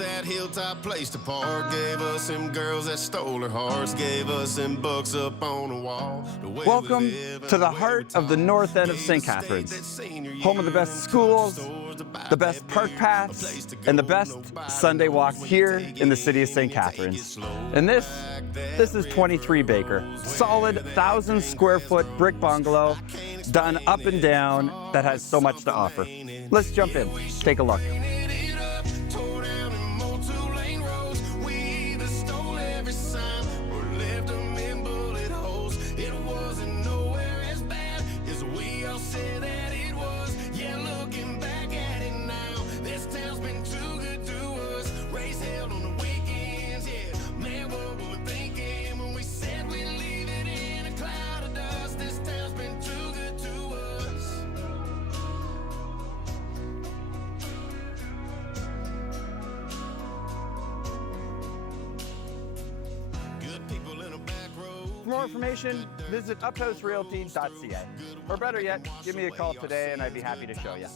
us that hilltop place to park, gave us them girls that stole our hearts, gave us them books up on the wall. Welcome to the heart of the north end of St. Catharines, home of the best schools, the best park paths, and the best Sunday walks here in the city of St. Catharines. And this is 23 Baker, solid 1,000 square foot brick bungalow, done up and down, that has so much to offer. Let's jump in, take a look. For more information, visit uphouserealty.ca. Or better yet, give me a call today and I'd be happy to show you.